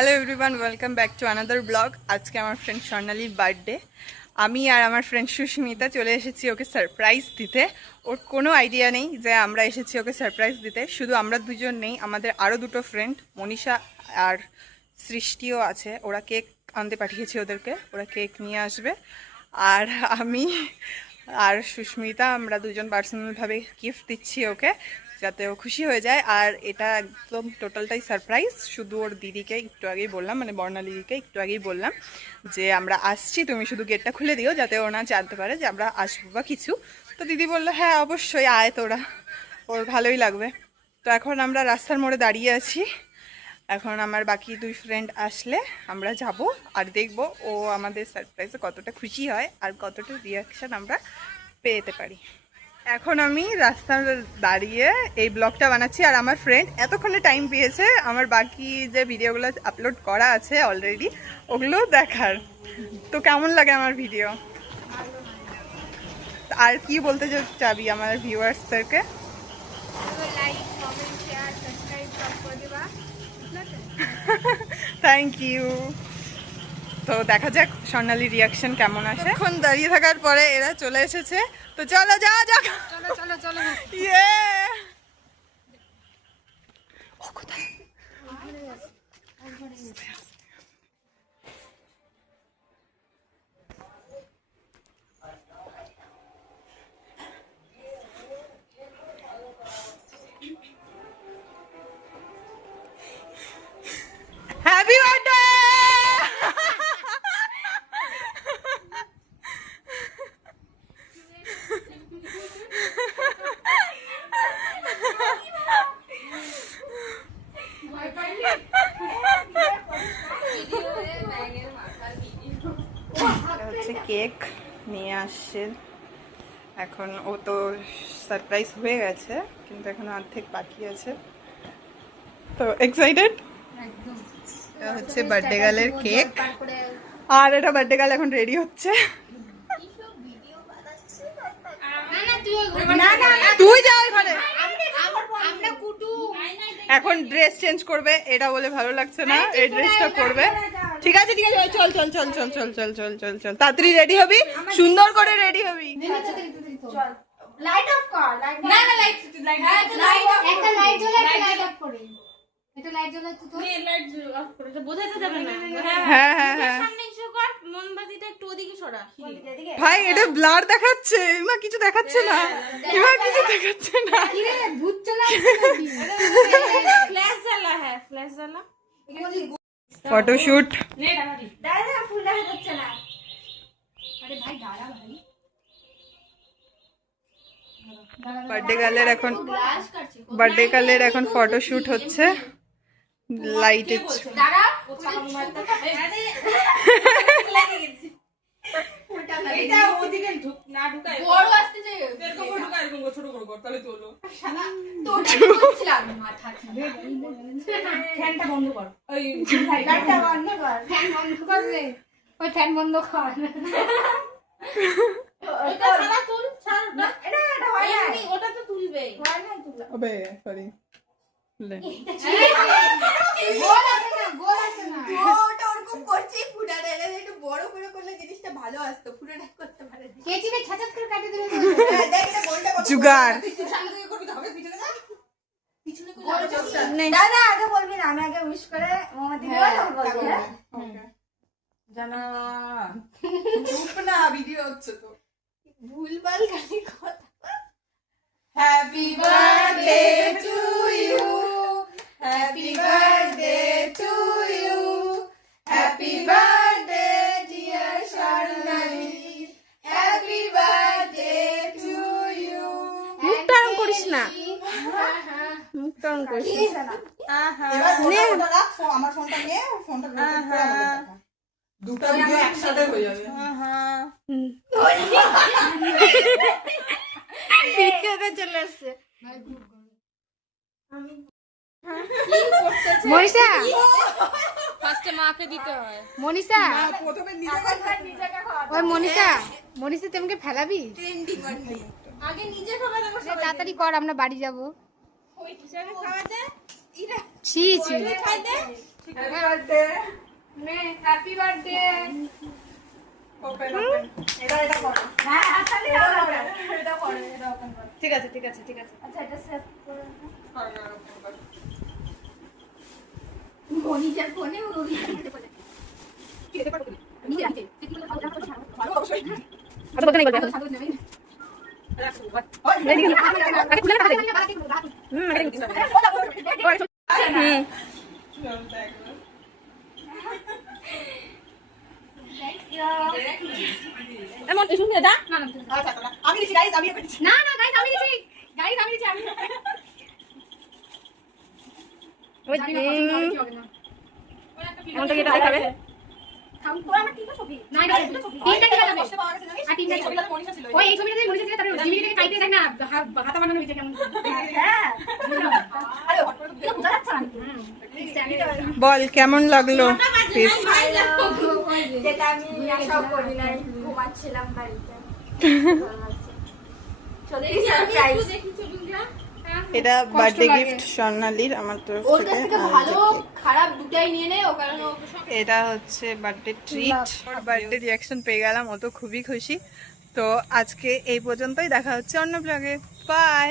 Hello everyone, welcome back to another blog. আজকে আমার friend স্বর্ণালীর birthday. আমি আর আমার ফ্রেন্ড সুস্মিতা চলে এসেছি ওকে সারপ্রাইজ দিতে। ওর কোনো আইডিয়া নেই যে আমরা এসেছি ওকে সারপ্রাইজ দিতে। শুধু আমরা দুজন নেই, আমাদের আরও দুটো ফ্রেন্ড মনীষা আর সৃষ্টিও আছে। ওরা কেক আনতে পাঠিয়েছে ওদেরকে, ওরা কেক নিয়ে আসবে। আর আমি আর সুস্মিতা আমরা দুজন পার্সোনালভাবে গিফট দিচ্ছি ওকে, যাতে ও খুশি হয়ে যায়। আর এটা একদম টোটালটাই সারপ্রাইজ। শুধু ওর দিদিকে একটু আগেই বললাম, মানে বর্ণালীকে একটু আগেই বললাম যে আমরা আসছি, তুমি শুধু গেটটা খুলে দিও যাতে ও না জানতে পারে যে আমরা আসবো বা কিছু। তো দিদি বললো হ্যাঁ অবশ্যই আয় তোরা, ওর ভালোই লাগবে। তো এখন আমরা রাস্তার মোড়ে দাঁড়িয়ে আছি। এখন আমার বাকি দুই ফ্রেন্ড আসলে আমরা যাব আর দেখব ও আমাদের সারপ্রাইজে কতটা খুশি হয় আর কতটা রিয়াকশান আমরা পেতে পারি। এখন আমি রাস্তায় দাঁড়িয়ে এই ব্লগটা বানাচ্ছি আর আমার ফ্রেন্ড এতক্ষণে টাইম পেয়েছে আমার বাকি যে ভিডিওগুলো আপলোড করা আছে অলরেডি ওগুলো দেখার। তো কেমন লাগে আমার ভিডিও? আর কি বলতে চাবি আমার ভিউয়ার্সদেরকে? Thank you. তো দেখা যাক স্বর্ণালীর রিয়াকশন কেমন আসে। এখন দাঁড়িয়ে থাকার পরে এরা চলে এসেছে, তো চলো যাওয়া যাক। চলো চলো চলো। ইয়ে ও কোথায়? Happy birthday. হচ্ছে কেক নিয়ে আসছে। এখন ও তো সারপ্রাইজ হয়ে গেছে কিন্তু এখন অর্ধেক বাকি আছে। তো এক্সাইটেড। এটা হচ্ছে বার্থডে গার্লের কেক আর এটা বার্থডে গার্ল এখন রেডি হচ্ছে। তুই যা ওখানে, এখন ড্রেস চেঞ্জ করবে। এটা বলে ভালো লাগছে না, এই ড্রেসটা পরবে। ঠিক আছে ঠিক আছে, চল চল চল চল চল চল চল চল চল তাড়াতাড়ি রেডি হবি, সুন্দর করে রেডি হবি। লাইট অফ কর। না না লাইট একটা লাইট জ্বলে একটা লাইট অফ করে। এটা লাইট জ্বলে তো তুই লাইট অফ করে তো বোঝাতে যাবে না। হ্যাঁ হ্যাঁ হ্যাঁ, সামনে এসে কর, মোমবাতিটা একটু ওদিকে সরা। ভাই এটা ব্লার দেখাচ্ছে, ইমা কিছু দেখাচ্ছে না, ইমা কিছু দেখাচ্ছে না। কি রে ভূত চলে আসছে ফ্ল্যাশ জ্বালা। হ্যাঁ ফ্ল্যাশ জ্বালা। ফটোশুট। নে দাঁড়া ফুল দেখা যাচ্ছে না। আরে ভাই দাঁড়া ভাই। বার্থডে গার্লের এখন ফটোশুট হচ্ছে লাইটের। দাঁড়া এটা ওদিকে ঢুক না ঢুকায় বড় আসতে চাই এরকম ঢুকায় এরকম ছোট কর তাহলে তো হলো শালা তো ওটা করছিলাম মাথা ফ্যানটা বন্ধ কর, ওই লাইটটা বন্ধ কর, ফ্যান বন্ধ কর রে, ওই ফ্যান বন্ধ কর। ওটা শালা তুল ছাড় না, এটা হয় না, ওটা তো তুলবে হয় না তুল। আবে সরি লে গোল আছে না গোল আছে না, ওটা ওরকম করছি ফুটাটা একটু বড় করে করলে জিনিসটা ভালো আসতো, ফুটাটা করতে পারে কেচিতে খাচাত করে কাটি দিলে দেখ এটা গোলটা কত জুগার। তুই সামনে থেকে করবি তো হবে, পিছনে যা পিছনে করে গোল চেষ্টা দাদা আগে বলবি না, আমি আগে উইশ করে মোমবাতি দেব তখন বলবি। ওকে জানা রূপ না ভিডিও হচ্ছে তো ভুলভাল খালি কথা। Happy birthday to you, happy birthday to you, happy birthday dear Swarnali, happy birthday to you. মুখটা অন করিস না, মুখটা অন করিস না। এবার ফোনটা রাখ, আমার ফোনটা নিয়ে ফোনটা রোটেট করে আমাদের দেখা। দুটো ভিডিও একসাথে হয়ে যাবে। পিছনে চলে আসছে মনীষা, ফার্স্টে মাকে দিতে হয়। মনীষা প্রথমে নিজে কথা ওই মনীষা, মনীষা তুই আমাকে ফেলাবি? ট্রেন্ডিং আগে নিজে খাওয়া দেবো, তাড়াতাড়ি কর আমরা বাড়ি যাবো। ছি ছি happy birthday happy birthday open open এটা করো হ্যাঁ আসলে এটা করো এটা ওপেন করো ঠিক আছে ঠিক আছে ঠিক আছে আচ্ছা এটা সেভ করে মনিজার ফোনে মনিজার ফোনে কি এটা করো নিজে রাখতে ভালো অবশ্যই আচ্ছা বলতে নেই বলতে সাথে নেই আগে খুলে রাখতে এমন ইস্যু নিয়ে দা না না আচ্ছা আমি দিছি গাইস আমি দিছি না না গাইস আমি দিছি আমি ওই এমন তো এটা দেখাবে খাম পুরো আমার তিনটা ছবি না এটা তিনটা কি যাবে বসতে পাওয়া গেছে জানিস আর তিনটা ছবিটা মনিষা ছিল ওই এই ছবিটা দিয়ে মনে হচ্ছে তারপরে জিমিটাকে কাইতে দেখ না হাতা বানানো হয়েছে কেমন হ্যাঁ আরে হট করে এটা বোঝা যাচ্ছে না বল কেমন লাগলো ফিস্ট? যেটা আমি আশাও করি নাই ঘুমাচ্ছিলাম বাড়িতে সত্যি সারপ্রাইজ এটা বার্থডে গিফট স্বর্ণালীর আমার তরফ ওর কাছ থেকে থেকে ভালো খারাপ দুটাই নিয়ে নেয় ও কারণ ও এটা হচ্ছে বার্থডে ট্রিট বার্থডে রিয়াকশন পেয়ে গেলাম, ও তো খুবই খুশি। তো আজকে এই পর্যন্তই, দেখা হচ্ছে অন্য ব্লগে। বাই।